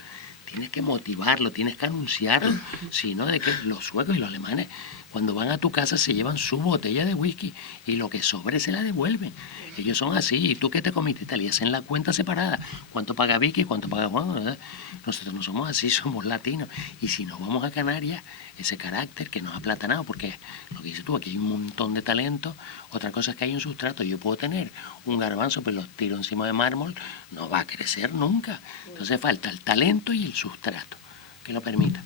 Tienes que motivarlo, tienes que anunciarlo. Sino de que los suecos y los alemanes, cuando van a tu casa, se llevan su botella de whisky y lo que sobre se la devuelven. Ellos son así. ¿Y tú qué te comiste? Tal, y hacen la cuenta separada. ¿Cuánto paga Vicky? ¿Cuánto paga Juan? ¿Verdad? Nosotros no somos así, somos latinos. Y si nos vamos a Canarias, ese carácter que nos ha aplatanado, porque lo que dices tú, aquí hay un montón de talento. Otra cosa es que hay un sustrato. Yo puedo tener un garbanzo, pero lo tiro encima de mármol, no va a crecer nunca. Entonces falta el talento y el sustrato que lo permita.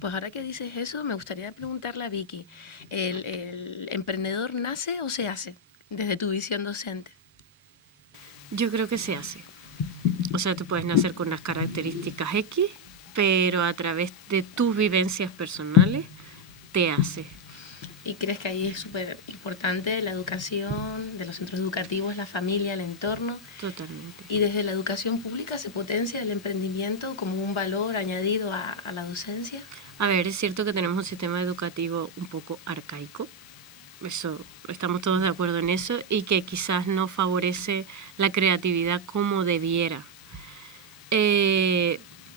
Pues ahora que dices eso, me gustaría preguntarle a Vicky, ¿el emprendedor nace o se hace desde tu visión docente? Yo creo que se hace. O sea, tú puedes nacer con unas características X, pero a través de tus vivencias personales te hace. ¿Y crees que ahí es súper importante la educación de los centros educativos, la familia, el entorno? Totalmente. ¿Y desde la educación pública se potencia el emprendimiento como un valor añadido a la docencia? A ver, es cierto que tenemos un sistema educativo un poco arcaico, eso, estamos todos de acuerdo en eso, y que quizás no favorece la creatividad como debiera.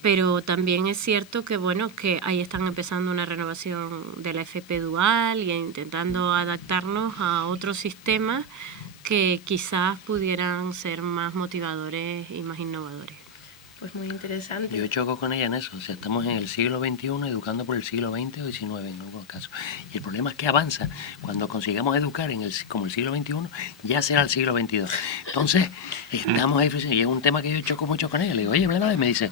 Pero también es cierto que, bueno, que ahí están empezando una renovación de la FP dual y intentando adaptarnos a otros sistemas que quizás pudieran ser más motivadores y más innovadores. Pues muy interesante. Yo choco con ella en eso. O sea, estamos en el siglo XXI educando por el siglo XX o XIX en algunos casos. Y el problema es que avanza. Cuando consigamos educar como el siglo XXI, ya será el siglo XXII. Entonces, estamos ahí, y es un tema que yo choco mucho con ella. Le digo, oye, Blana, y me dice,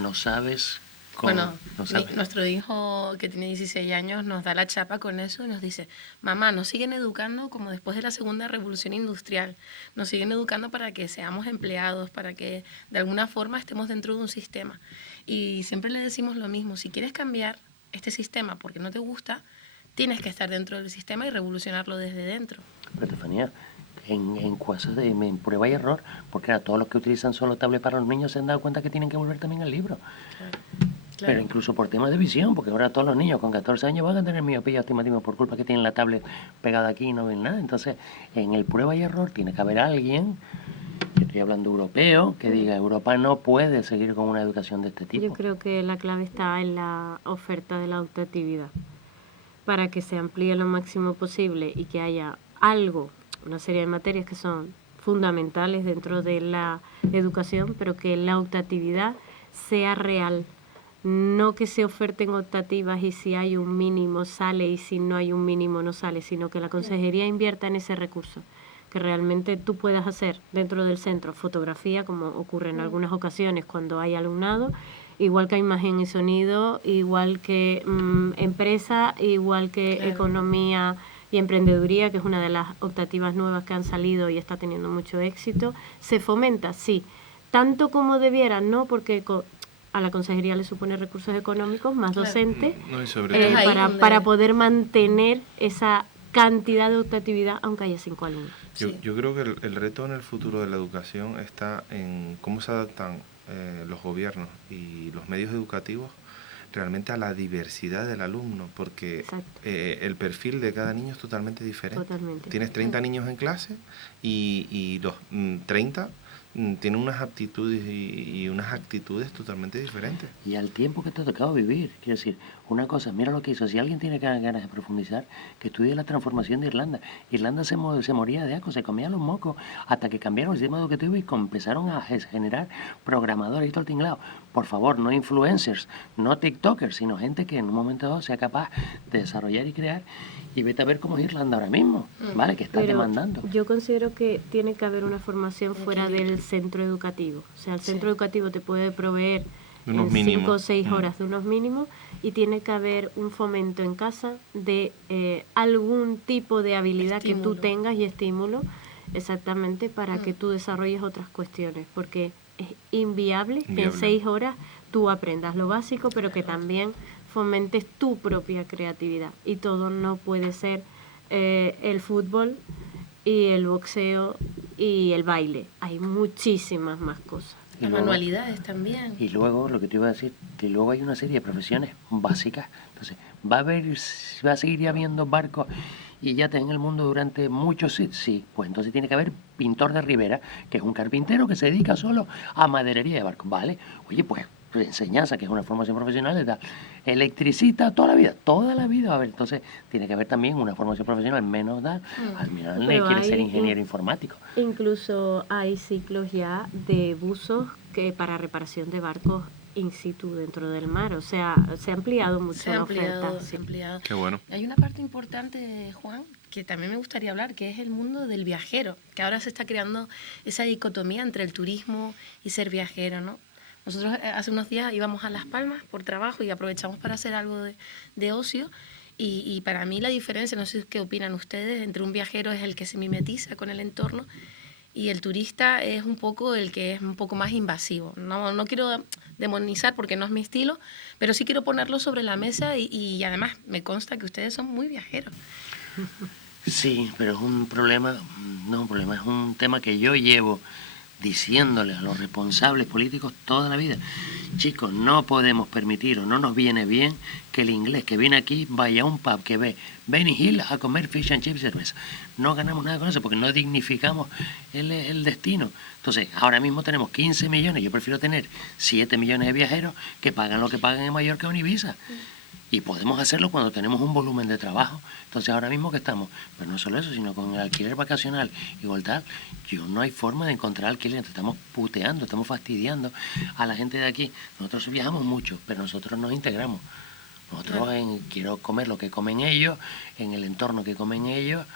no sabes cómo. Bueno, no sabes. nuestro hijo que tiene 16 años nos da la chapa con eso y nos dice, mamá, nos siguen educando como después de la segunda revolución industrial, nos siguen educando para que seamos empleados, para que de alguna forma estemos dentro de un sistema. Y siempre le decimos lo mismo, si quieres cambiar este sistema porque no te gusta, tienes que estar dentro del sistema y revolucionarlo desde dentro. Pero Estefanía, en cosas en prueba y error, porque ahora todos los que utilizan solo tablet para los niños se han dado cuenta que tienen que volver también al libro. Claro. Pero incluso por temas de visión, porque ahora todos los niños con 14 años van a tener miopía, astigmatismo por culpa que tienen la tablet pegada aquí y no ven nada. Entonces, en el prueba y error tiene que haber alguien, yo estoy hablando europeo, que diga, Europa no puede seguir con una educación de este tipo. Yo creo que la clave está en la oferta de la optatividad, para que se amplíe lo máximo posible y que haya algo, una serie de materias que son fundamentales dentro de la educación, pero que la optatividad sea real. No que se oferten optativas y si hay un mínimo sale y si no hay un mínimo no sale, sino que la consejería invierta en ese recurso, que realmente tú puedas hacer dentro del centro fotografía, como ocurre en algunas ocasiones cuando hay alumnado, igual que imagen y sonido, igual que empresa, igual que economía y emprendeduría, que es una de las optativas nuevas que han salido y está teniendo mucho éxito. Se fomenta, sí, tanto como debiera, no, porque a la consejería le supone recursos económicos, más docentes, No, y sobre todo, para poder mantener esa cantidad de optatividad, aunque haya 5 alumnos. yo creo que el reto en el futuro de la educación está en cómo se adaptan los gobiernos y los medios educativos realmente a la diversidad del alumno, porque el perfil de cada niño es totalmente diferente. Totalmente. Tienes 30 niños en clase y los 30 tienen unas aptitudes y unas actitudes totalmente diferentes. Y al tiempo que te ha tocado vivir, quiero decir, una cosa, mira lo que hizo, si alguien tiene ganas de profundizar, que estudie la transformación de Irlanda. Irlanda se moría de asco, se comía los mocos, hasta que cambiaron el sistema educativo y empezaron a generar programadores y todo el tinglado. Por favor, no influencers, no tiktokers, sino gente que en un momento dado sea capaz de desarrollar y crear. Y vete a ver cómo es Irlanda ahora mismo, ¿vale? Que está demandando. Yo considero que tiene que haber una formación fuera del centro educativo. O sea, el centro educativo te puede proveer unos 5 o 6 horas de unos mínimos y tiene que haber un fomento en casa de algún tipo de habilidad que tú tengas y estímulo, exactamente, para que tú desarrolles otras cuestiones. Porque es inviable que en 6 horas tú aprendas lo básico, pero que también fomentes tu propia creatividad. Y todo no puede ser el fútbol y el boxeo y el baile. Hay muchísimas más cosas. Las manualidades también. Y luego, lo que te iba a decir, que luego hay una serie de profesiones básicas. Entonces, va a seguir habiendo barcos y yates en el mundo durante muchos siglos. Sí, pues entonces tiene que haber pintor de ribera, que es un carpintero que se dedica solo a maderería de barcos. Vale, oye, pues enseñanza, que es una formación profesional, está electricista toda la vida. A ver, entonces tiene que haber también una formación profesional, menos al final quiere ser ingeniero informático. Incluso hay ciclos ya de buzos que para reparación de barcos in situ dentro del mar, o sea, se ha ampliado mucho la oferta. Se ha ampliado. Qué bueno. Hay una parte importante, Juan, que también me gustaría hablar, que es el mundo del viajero, que ahora se está creando esa dicotomía entre el turismo y ser viajero, ¿no? Nosotros hace unos días íbamos a Las Palmas por trabajo y aprovechamos para hacer algo de ocio y para mí la diferencia, no sé qué opinan ustedes, entre un viajero es el que se mimetiza con el entorno y el turista es un poco el que es un poco más invasivo. No quiero demonizar porque no es mi estilo, pero sí quiero ponerlo sobre la mesa y además me consta que ustedes son muy viajeros. Sí, pero es un problema, no un problema, es un tema que yo llevo diciéndole a los responsables políticos toda la vida. Chicos, no podemos permitir o no nos viene bien que el inglés que viene aquí vaya a un pub que ve Benny Hill a comer fish and chips y cerveza. No ganamos nada con eso porque no dignificamos el destino. Entonces, ahora mismo tenemos 15 millones, yo prefiero tener 7 millones de viajeros que pagan lo que pagan en Mallorca o en Ibiza. Y podemos hacerlo cuando tenemos un volumen de trabajo. Entonces ahora mismo que estamos, pero no solo eso, sino con el alquiler vacacional y tal, no hay forma de encontrar alquiler, estamos puteando, estamos fastidiando a la gente de aquí. Nosotros viajamos mucho, pero nosotros nos integramos. Nosotros quiero comer lo que comen ellos, en el entorno que comen ellos.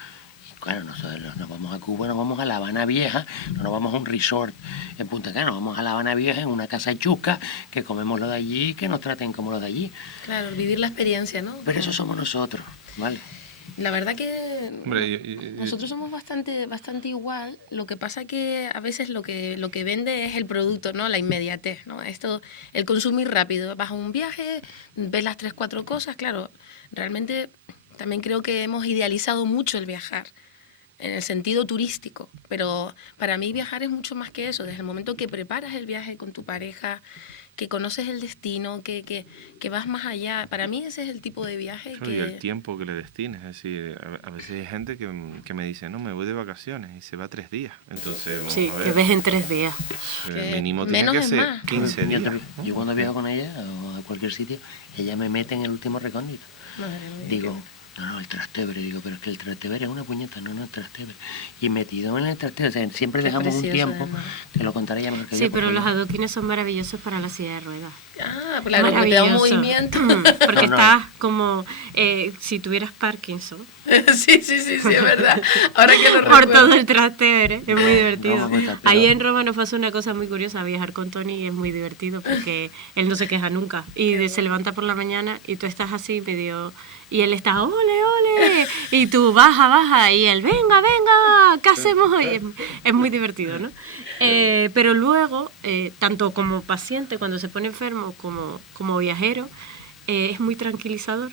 Claro, nosotros nos vamos a Cuba, nos vamos a La Habana Vieja, no nos vamos a un resort en Punta Cana, nos vamos a La Habana Vieja en una casa chusca, que comemos lo de allí, que nos traten como los de allí. Claro, vivir la experiencia, ¿no? Pero eso somos nosotros, ¿vale? La verdad que Hombre, nosotros somos bastante igual. Lo que pasa que a veces lo que vende es el producto, ¿no? La inmediatez, ¿no? Esto, el consumir rápido. Vas a un viaje, ves las 3, 4 cosas, claro. Realmente también creo que hemos idealizado mucho el viajar en el sentido turístico, pero para mí viajar es mucho más que eso. Desde el momento que preparas el viaje con tu pareja, que conoces el destino, que vas más allá. Para mí ese es el tipo de viaje y el tiempo que le destines. Es decir, a veces hay gente que me dice, no, me voy de vacaciones y se va 3 días. Entonces, sí, que ves en 3 días. Mínimo tiene que ser 15 días. Yo cuando viajo con ella o a cualquier sitio, ella me mete en el último recóndito. Digo, no, el Trastevere, digo, pero es que el Trastevere es una puñeta, no el Trastevere. Y metido en el Trastevere, o sea, siempre dejamos un tiempo, además. Que lo contaré ya mejor que yo. Sí, pero los adoquines son maravillosos para la silla de ruedas. Ah, claro, porque te da un movimiento. Porque estás como si tuvieras Parkinson. Sí, es verdad. Ahora que lo por recuerdo. todo el Trastevere, es muy divertido. Ahí en Roma nos pasó una cosa muy curiosa, viajar con Tony, y es muy divertido porque él no se queja nunca. Y se levanta por la mañana y tú estás así medio... Y él está, ole, ole, y tú baja, y él, venga, ¿qué hacemos hoy? Es muy divertido, ¿no? Pero luego, tanto como paciente, cuando se pone enfermo, como viajero, es muy tranquilizador.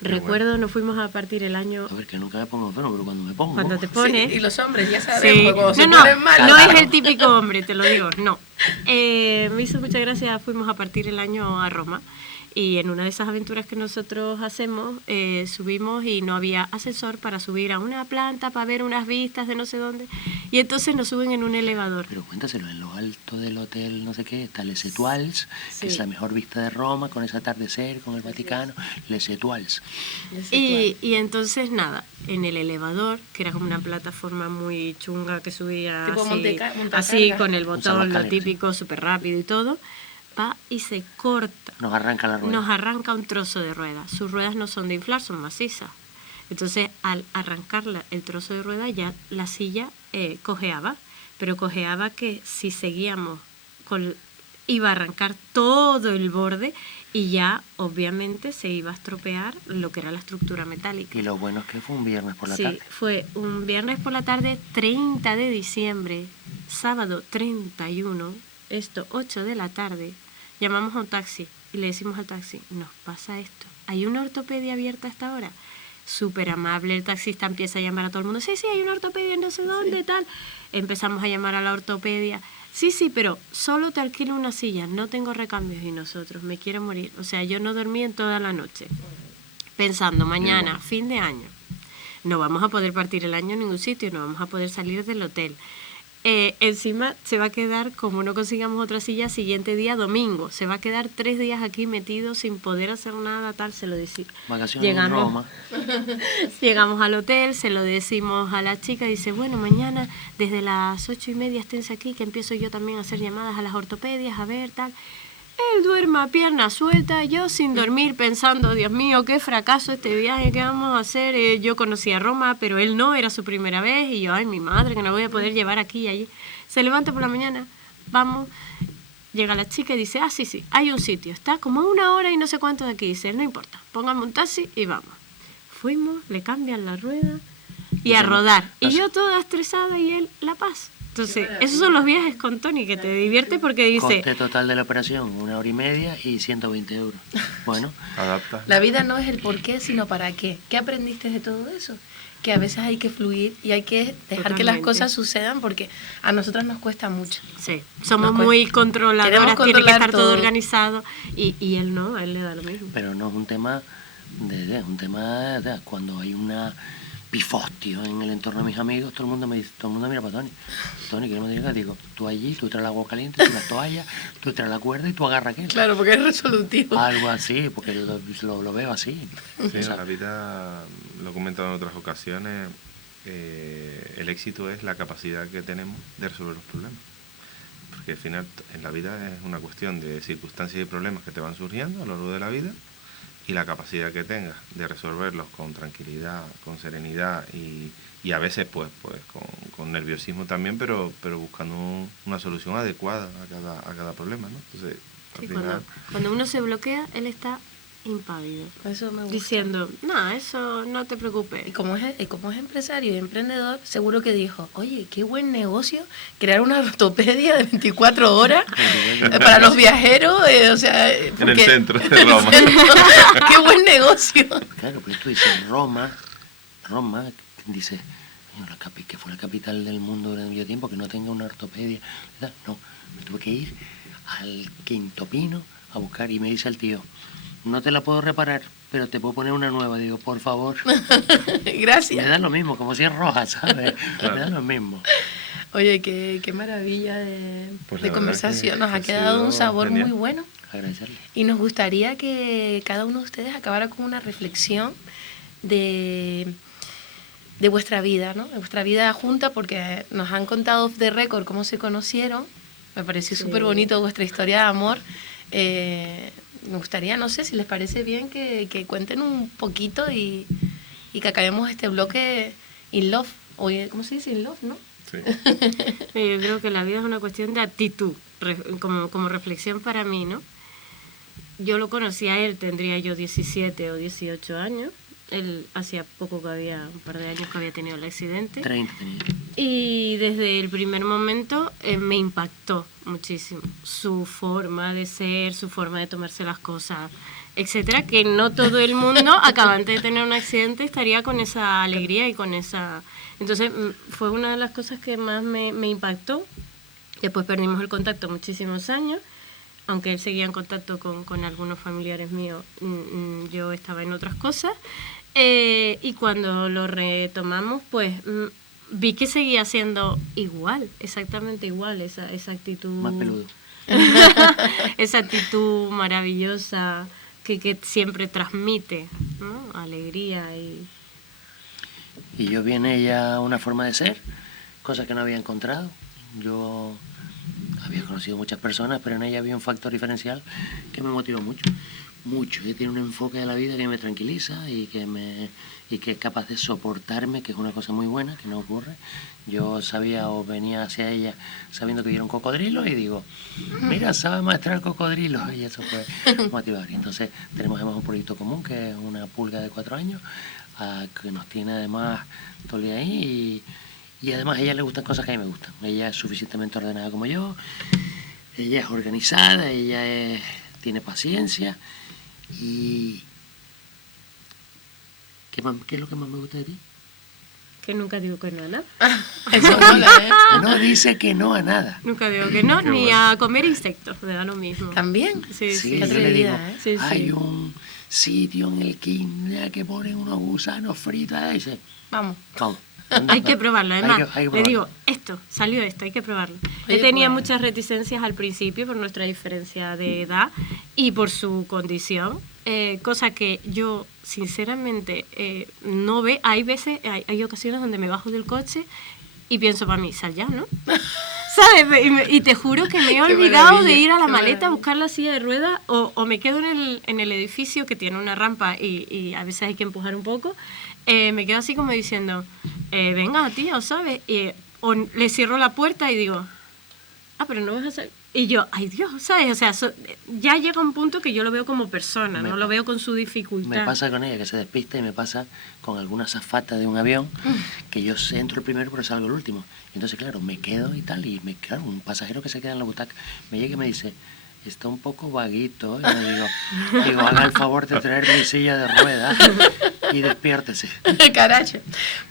Recuerdo, nos fuimos a partir el año... A ver, que nunca me pongo enfermo, pero cuando me pongo... Cuando te pones... Sí, y los hombres, ya sabes, sí. cuando se ponen mal. No es el típico hombre, te lo digo, no. Me hizo mucha gracia, fuimos a partir el año a Roma. Y en una de esas aventuras que nosotros hacemos, subimos y no había ascensor para subir a una planta, para ver unas vistas de no sé dónde. Y entonces nos suben en un elevador. Pero cuéntaselo, en lo alto del hotel, no sé qué, está Les Étoiles, que es la mejor vista de Roma, con ese atardecer, con el Vaticano, Les Étoiles. Y entonces, nada, en el elevador, que era como una plataforma muy chunga que subía tipo así con el botón, lo sí. típico, súper rápido y todo, va y se corta. Nos arranca la rueda. Nos arranca un trozo de rueda. Sus ruedas no son de inflar, son macizas. Entonces, al arrancar el trozo de rueda, ya la silla cojeaba. Pero cojeaba que si seguíamos, iba a arrancar todo el borde y ya, obviamente, se iba a estropear lo que era la estructura metálica. Y lo bueno es que fue un viernes por la tarde. Sí, fue un viernes por la tarde, 30 de diciembre, sábado 31, 8 de la tarde. Llamamos a un taxi y le decimos al taxi, nos pasa esto. ¿Hay una ortopedia abierta a esta hora? Súper amable, el taxista empieza a llamar a todo el mundo. Sí, hay una ortopedia en no sé dónde, tal. Empezamos a llamar a la ortopedia. Sí, pero solo te alquilo una silla, no tengo recambios. Y nosotros, me quiero morir. O sea, yo no dormí en toda la noche. Pensando, mañana, fin de año, no vamos a poder partir el año en ningún sitio, no vamos a poder salir del hotel. Encima se va a quedar, como no consigamos otra silla, siguiente día domingo, se va a quedar 3 días aquí metido sin poder hacer nada, tal, se lo decimos. Vacaciones en Roma. Llegamos al hotel, se lo decimos a la chica, dice, bueno, mañana desde las 8:30 esténse aquí, que empiezo yo también a hacer llamadas a las ortopedias, a ver, tal. Él duerme a pierna suelta, yo sin dormir pensando, Dios mío, qué fracaso este viaje que vamos a hacer. Yo conocía Roma, pero él no, era su primera vez, y yo, ay, mi madre, que no voy a poder llevar aquí y allí. Se levanta por la mañana, vamos, llega la chica y dice, sí, hay un sitio, está como a 1 hora y no sé cuánto de aquí. Dice, no importa, póngame un taxi y vamos. Fuimos, le cambian la rueda y a rodar. Y yo toda estresada y él La Paz. Entonces, esos son los viajes con Tony, que te divierte porque dice... Coste total de la operación, 1 hora y media y 120 euros. Bueno. Adapta. La vida no es el por qué, sino para qué. ¿Qué aprendiste de todo eso? Que a veces hay que fluir y hay que dejar que las Totalmente. cosas sucedan porque a nosotras nos cuesta mucho. Sí, somos Nos muy Queremos controladoras, tiene que controlar estar todo todo. organizado y él no, a él le da lo mismo. Pero no es un tema es un tema de cuando hay una pifostio en el entorno de mis amigos, todo el mundo mira para Tony. Tony, ¿qué me digas? Digo, tú allí, tú traes el agua caliente, tú la toalla, tú traes la cuerda y tú agarras aquel. Claro, porque es resolutivo. Algo así, porque lo veo así. Sí, O sea, en la vida, lo he comentado en otras ocasiones, el éxito es la capacidad que tenemos de resolver los problemas. Porque al final en la vida es una cuestión de circunstancias y problemas que te van surgiendo a lo largo de la vida y la capacidad que tengas de resolverlos con tranquilidad, con serenidad y a veces pues con nerviosismo también, pero buscando una solución adecuada a cada problema, ¿no? Entonces, al Sí, final, cuando uno se bloquea, él está impávido, Eso me gusta. diciendo, no, eso no te preocupes. Y como es empresario y emprendedor, seguro que dijo, oye, qué buen negocio crear una ortopedia de 24 horas para los viajeros, o sea... en el centro de Roma. ¡Qué buen negocio! claro, pues tú dices Roma, dices, que fue la capital del mundo durante mucho tiempo, que no tenga una ortopedia. No, me tuve que ir al Quinto Pino a buscar y me dice el tío, no te la puedo reparar, pero te puedo poner una nueva. Digo, por favor. Gracias. Me da lo mismo, como si es roja, ¿sabes? Claro. Me da lo mismo. Oye, qué maravilla de Pues la verdad conversación. que Nos ha ha quedado un sido sabor genial. muy bueno. Agradecerle. Y nos gustaría que cada uno de ustedes acabara con una reflexión de vuestra vida, ¿no? De vuestra vida junta, porque nos han contado off the record cómo se conocieron. Me pareció Sí. súper bonito vuestra historia de amor. Me gustaría, no sé si les parece bien que cuenten un poquito y que acabemos este bloque in love. Oye, ¿cómo se dice? In love, ¿no? Sí. Yo creo que la vida es una cuestión de actitud, como reflexión para mí, ¿no? Yo lo conocí a él, tendría yo 17 o 18 años. Él hacía poco que un par de años que había tenido el accidente. 30 tenía. Y desde el primer momento me impactó muchísimo su forma de ser, su forma de tomarse las cosas, etcétera, que no todo el mundo, acabante de tener un accidente, estaría con esa alegría y con esa... Entonces fue una de las cosas que más me impactó. Después perdimos el contacto muchísimos años, aunque él seguía en contacto con algunos familiares míos, yo estaba en otras cosas. Y cuando lo retomamos, pues vi que seguía siendo igual, exactamente igual, esa actitud... Más peludo. esa actitud maravillosa que siempre transmite, ¿no? Alegría Y yo vi en ella una forma de ser, cosas que no había encontrado. Yo había conocido muchas personas, pero en ella había un factor diferencial que me motivó mucho. Mucho. Ella tiene un enfoque de la vida que me tranquiliza y que es capaz de soportarme, que es una cosa muy buena, que no ocurre. Yo sabía o venía hacia ella sabiendo que yo era un cocodrilo y digo, mira, sabe maestrar cocodrilos. Y eso fue motivador. Y entonces tenemos además un proyecto común que es una pulga de 4 años, que nos tiene además todo el día ahí y además a ella le gustan cosas que a mí me gustan. Ella es suficientemente ordenada como yo, ella es organizada, tiene paciencia y... ¿Qué es lo que más me gusta de ti? que nunca digo que no a nada. Eso mola, ¿eh? No dice que no a nada. Nunca digo que no, Qué ni bueno. a comer insectos, me da lo mismo. ¿También? Sí, Sí, sí. yo le digo, atrevida, ¿eh? Sí, sí. hay un sitio en el Quindia que ponen unos gusanos fritos. Y dice, Vamos. vamos. Hay que probarlo, además. Hay que Le probarlo. digo, salió esto, hay que probarlo. Oye, Él tenía pues- muchas reticencias al principio por nuestra diferencia de edad y por su condición, cosa que yo, sinceramente, no ve. Hay veces, hay ocasiones donde me bajo del coche y pienso para mí, sal ya, ¿no? ¿Sabes? Y te juro que me he olvidado maravilla, de ir a la qué maleta a maravilla. buscar la silla de ruedas o me quedo en el edificio que tiene una rampa y a veces hay que empujar un poco. Me quedo así como diciendo, venga, tío, ¿sabes? O le cierro la puerta y digo, pero no vas a salir. Y yo, ay Dios, ¿sabes? O sea, ya llega un punto que yo lo veo como persona, no lo veo con su dificultad. Me pasa con ella que se despista y me pasa con alguna azafata de un avión que yo entro el primero pero salgo el último. Y entonces, claro, me quedo y tal, y claro, un pasajero que se queda en la butaca me llega y me dice, está un poco vaguito. Y me digo, haga el favor de traer mi silla de ruedas y despiértese. Caracho.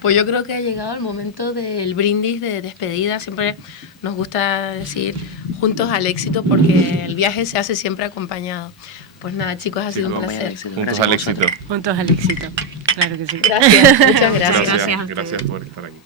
Pues yo creo que ha llegado el momento del brindis de despedida. Siempre nos gusta decir juntos al éxito porque el viaje se hace siempre acompañado. Pues nada, chicos, ha sido un placer. Juntos al éxito. Juntos al éxito. Claro que sí. Gracias, muchas gracias. Gracias por estar aquí.